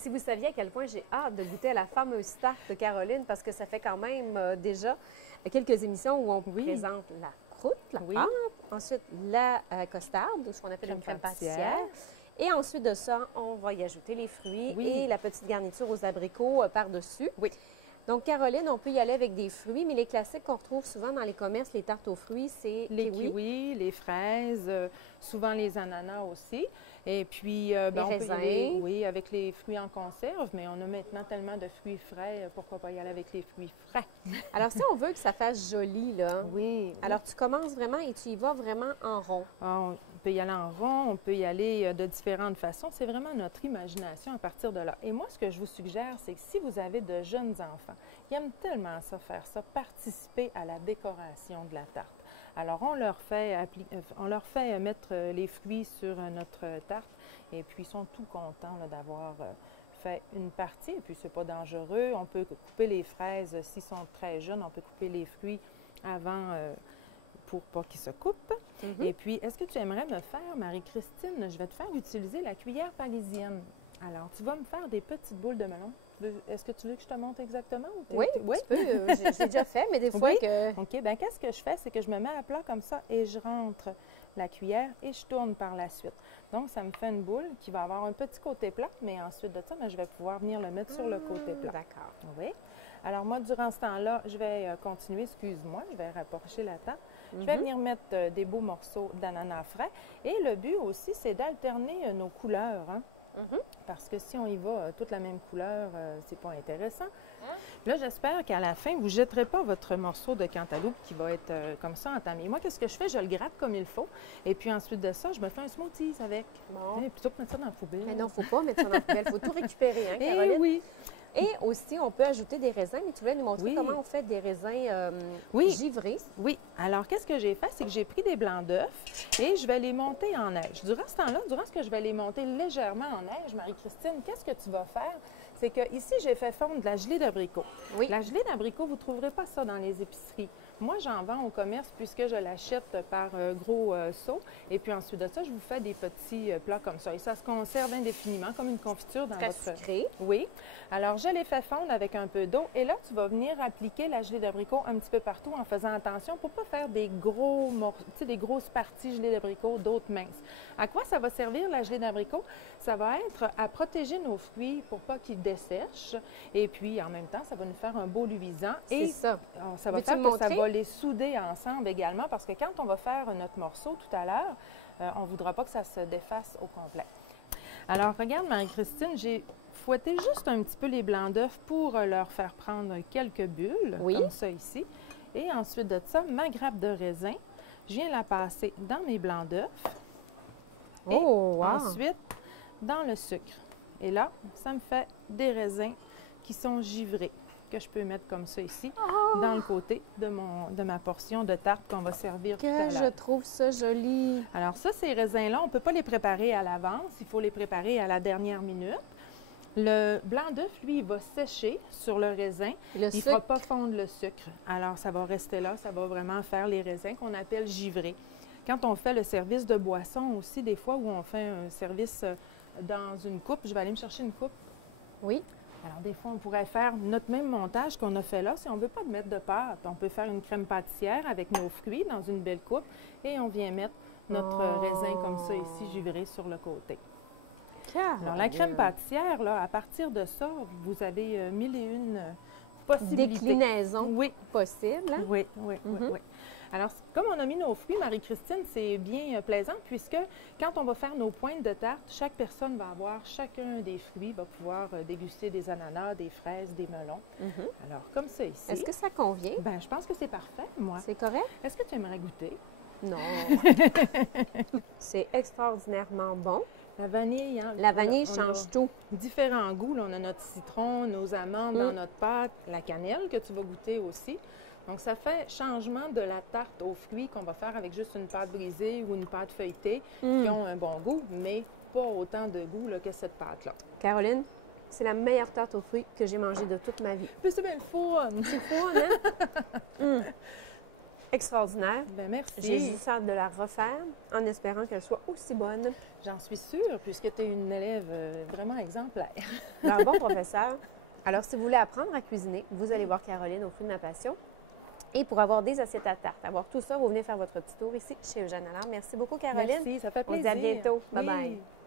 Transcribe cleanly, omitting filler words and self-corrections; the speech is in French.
Si vous saviez à quel point j'ai hâte de goûter à la fameuse tarte de Caroline, parce que ça fait quand même déjà quelques émissions où on présente la croûte, la pâte, ensuite la costarde, ou ce qu'on appelle une crème pâtissière. Et ensuite de ça, on va y ajouter les fruits et la petite garniture aux abricots par-dessus. Oui. Donc, Caroline, on peut y aller avec des fruits, mais les classiques qu'on retrouve souvent dans les commerces, les tartes aux fruits, c'est les kiwis, les fraises, souvent les ananas aussi. Et puis, les on raisins. peut y aller, avec les fruits en conserve, mais on a maintenant tellement de fruits frais, pourquoi pas y aller avec les fruits frais? Alors, si on veut que ça fasse joli, là, alors tu commences vraiment et tu y vas vraiment en rond. On peut y aller en rond, on peut y aller de différentes façons. C'est vraiment notre imagination à partir de là. Et moi, ce que je vous suggère, c'est que si vous avez de jeunes enfants, ils aiment tellement ça, faire ça, participer à la décoration de la tarte. Alors, on leur fait mettre les fruits sur notre tarte et puis ils sont tout contents d'avoir fait une partie. Et puis, c'est pas dangereux. On peut couper les fraises. S'ils sont très jeunes, on peut couper les fruits avant pour pas qu'ils se coupent. Et puis, est-ce que tu aimerais me faire, Marie-Christine, je vais te faire utiliser la cuillère parisienne. Alors, tu vas me faire des petites boules de melon. Est-ce que tu veux que je te montre exactement? Oui, tu peux. J'ai déjà fait, mais des fois que... OK, bien, qu'est-ce que je fais? C'est que je me mets à plat comme ça et je rentre la cuillère et je tourne par la suite. Donc, ça me fait une boule qui va avoir un petit côté plat, mais ensuite de ça, je vais pouvoir venir le mettre sur le côté plat. D'accord. Oui. Alors, moi, durant ce temps-là, je vais continuer, excuse-moi, je vais rapprocher la table. Je vais venir mettre des beaux morceaux d'ananas frais. Et le but aussi, c'est d'alterner nos couleurs, hein? Parce que si on y va toute la même couleur, c'est pas intéressant. Là, j'espère qu'à la fin, vous ne jetterez pas votre morceau de cantaloupe qui va être comme ça entamé. Moi, qu'est-ce que je fais? Je le gratte comme il faut. Et puis ensuite de ça, je me fais un smoothie avec. Bon. Plutôt que de mettre ça dans la poubelle. Mais non, il ne faut pas mettre ça dans la poubelle. Il faut tout récupérer, hein, Caroline? Oui. Et aussi, on peut ajouter des raisins, mais tu voulais nous montrer comment on fait des raisins givrés. Oui. Alors, qu'est-ce que j'ai fait? C'est que j'ai pris des blancs d'œufs et je vais les monter en neige. Durant ce temps-là, durant ce que je vais les monter légèrement en neige, Marie-Christine, qu'est-ce que tu vas faire? C'est que ici, j'ai fait fondre de la gelée d'abricot. Oui. La gelée d'abricot, vous ne trouverez pas ça dans les épiceries. Moi, j'en vends au commerce puisque je l'achète par gros seaux. Et puis ensuite de ça, je vous fais des petits plats comme ça. Et ça se conserve indéfiniment comme une confiture dans votre... Très sucré. Oui. Alors, je les fais fondre avec un peu d'eau. Et là, tu vas venir appliquer la gelée d'abricot un petit peu partout en faisant attention pour ne pas faire des des grosses parties gelée d'abricot, d'autres minces. À quoi ça va servir, la gelée d'abricot? Ça va être à protéger nos fruits pour pas qu'ils dessèchent. Et puis, en même temps, ça va nous faire un beau luisant. C'est ça. Ça va faire que ça va les souder ensemble également parce que quand on va faire notre morceau tout à l'heure, on ne voudra pas que ça se défasse au complet. Alors, regarde, Marie-Christine, j'ai fouetté juste un petit peu les blancs d'œufs pour leur faire prendre quelques bulles, comme ça ici. Et ensuite de ça, ma grappe de raisin, je viens la passer dans mes blancs d'œufs. Et ensuite, dans le sucre. Et là, ça me fait des raisins qui sont givrés, que je peux mettre comme ça ici, dans le côté de ma portion de tarte qu'on va servir tout à l'heure. Je trouve ça joli. Alors ça, ces raisins-là, on ne peut pas les préparer à l'avance. Il faut les préparer à la dernière minute. Le blanc d'œuf, lui, il va sécher sur le raisin. Il ne fera pas fondre le sucre. Alors, ça va rester là. Ça va vraiment faire les raisins qu'on appelle givrés. Quand on fait le service de boisson aussi, des fois où on fait un service dans une coupe, je vais aller me chercher une coupe. Oui. Alors, des fois, on pourrait faire notre même montage qu'on a fait là. Si on ne veut pas mettre de pâte, on peut faire une crème pâtissière avec nos fruits dans une belle coupe et on vient mettre notre raisin comme ça ici, givré sur le côté. Alors, la crème pâtissière, là, à partir de ça, vous avez mille et une possibilités. Déclinaisons possibles. Hein? Oui. Alors, comme on a mis nos fruits, Marie-Christine, c'est bien plaisant puisque quand on va faire nos pointes de tarte, chaque personne va avoir chacun des fruits, va pouvoir déguster des ananas, des fraises, des melons. Alors, comme ça ici. Est-ce que ça convient? Bien, je pense que c'est parfait, moi. C'est correct? Est-ce que tu aimerais goûter? Non. C'est extraordinairement bon. La vanille, hein? La vanille change tout. Différents goûts. Là, on a notre citron, nos amandes dans notre pâte, la cannelle que tu vas goûter aussi. Donc, ça fait changement de la tarte aux fruits qu'on va faire avec juste une pâte brisée ou une pâte feuilletée qui ont un bon goût, mais pas autant de goût là, que cette pâte-là. Caroline, c'est la meilleure tarte aux fruits que j'ai mangée de toute ma vie. Mais c'est bien le fun! C'est fun, hein? extraordinaire. Bien, merci. J'ai juste hâte de la refaire en espérant qu'elle soit aussi bonne. J'en suis sûre, puisque tu es une élève vraiment exemplaire. Un bon professeur. Alors, si vous voulez apprendre à cuisiner, vous allez voir Caroline au Fruit de ma passion. Et pour avoir des assiettes à tarte, avoir tout ça, vous venez faire votre petit tour ici chez Eugène Allard. Merci beaucoup, Caroline. Merci, ça fait On plaisir. se dit à bientôt. Oui. Bye-bye.